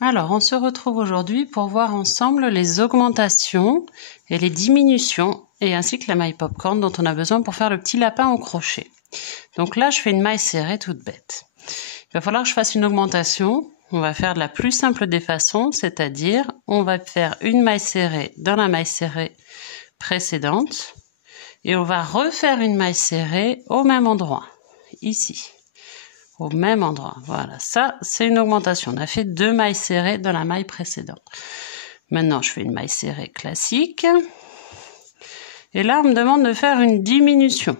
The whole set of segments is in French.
Alors, on se retrouve aujourd'hui pour voir ensemble les augmentations et les diminutions et ainsi que la maille popcorn dont on a besoin pour faire le petit lapin au crochet. Donc là, je fais une maille serrée toute bête. Il va falloir que je fasse une augmentation. On va faire de la plus simple des façons, c'est-à-dire on va faire une maille serrée dans la maille serrée précédente et on va refaire une maille serrée au même endroit, ici. Au même endroit, voilà, ça c'est une augmentation. On a fait 2 mailles serrées dans la maille précédente. Maintenant je fais une maille serrée classique et là on me demande de faire une diminution.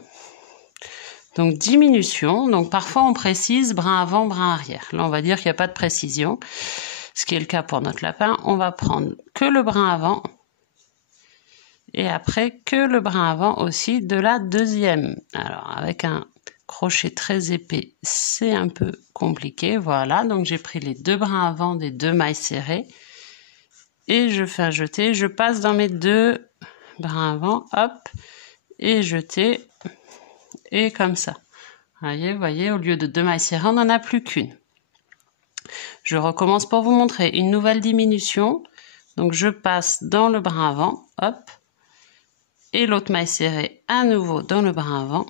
Donc diminution, donc parfois on précise brin avant, brin arrière. Là on va dire qu'il n'y a pas de précision, ce qui est le cas pour notre lapin. On va prendre que le brin avant et après que le brin avant aussi de la deuxième. Alors avec un crochet très épais, c'est un peu compliqué. Voilà, donc j'ai pris les 2 brins avant des 2 mailles serrées et je fais un jeté. Je passe dans mes 2 brins avant, hop, et jeter, et comme ça. Voyez, au lieu de 2 mailles serrées, on n'en a plus qu'une. Je recommence pour vous montrer une nouvelle diminution. Donc je passe dans le brin avant, hop, et l'autre maille serrée à nouveau dans le brin avant.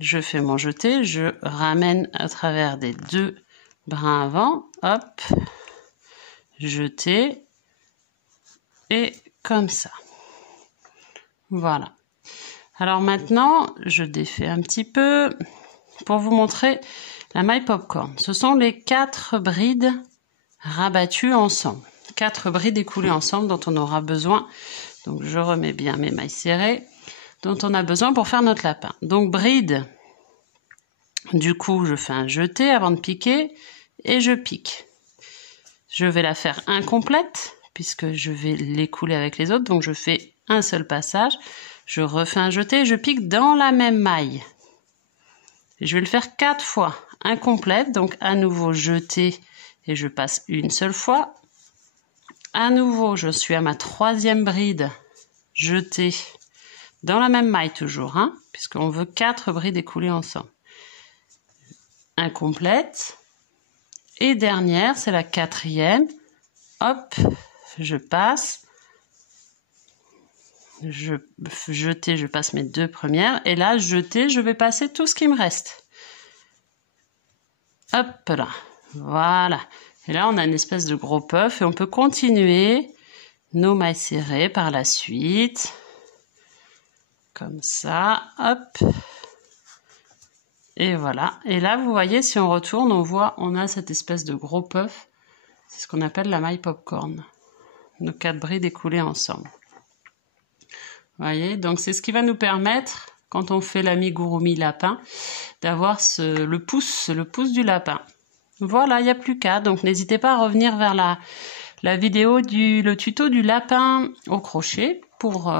Je fais mon jeté, je ramène à travers des 2 brins avant, hop, jeté, et comme ça. Voilà. Alors maintenant, je défais un petit peu pour vous montrer la maille popcorn. Ce sont les 4 brides rabattues ensemble. 4 brides écoulées ensemble dont on aura besoin. Donc je remets bien mes mailles serrées dont on a besoin pour faire notre lapin. Donc bride, du coup je fais un jeté avant de piquer et je pique. Je vais la faire incomplète puisque je vais l'écouler avec les autres. Donc je fais un seul passage, je refais un jeté et je pique dans la même maille. Je vais le faire 4 fois, incomplète, donc à nouveau jeté et je passe une seule fois. À nouveau, je suis à ma 3e bride, jeté dans la même maille toujours, hein, puisqu'on veut 4 brides écoulées ensemble. Incomplète. Et dernière, c'est la 4e. Hop, je passe. Jeter, je passe mes 2 premières. Et là, jeter, je vais passer tout ce qui me reste. Hop là, voilà. Et là, on a une espèce de gros puff et on peut continuer nos mailles serrées par la suite. Comme ça, hop. Et voilà. Et là, vous voyez, si on retourne, on voit, on a cette espèce de gros puff. C'est ce qu'on appelle la maille popcorn. Nos 4 brides écoulées ensemble. Vous voyez, donc c'est ce qui va nous permettre, quand on fait l'amigurumi lapin, d'avoir le pouce du lapin. Voilà, il n'y a plus qu'à. Donc n'hésitez pas à revenir vers la vidéo le tuto du lapin au crochet pour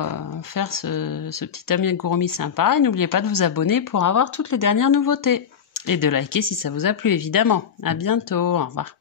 faire ce petit amigurumi sympa. Et n'oubliez pas de vous abonner pour avoir toutes les dernières nouveautés. Et de liker si ça vous a plu, évidemment. À bientôt, au revoir.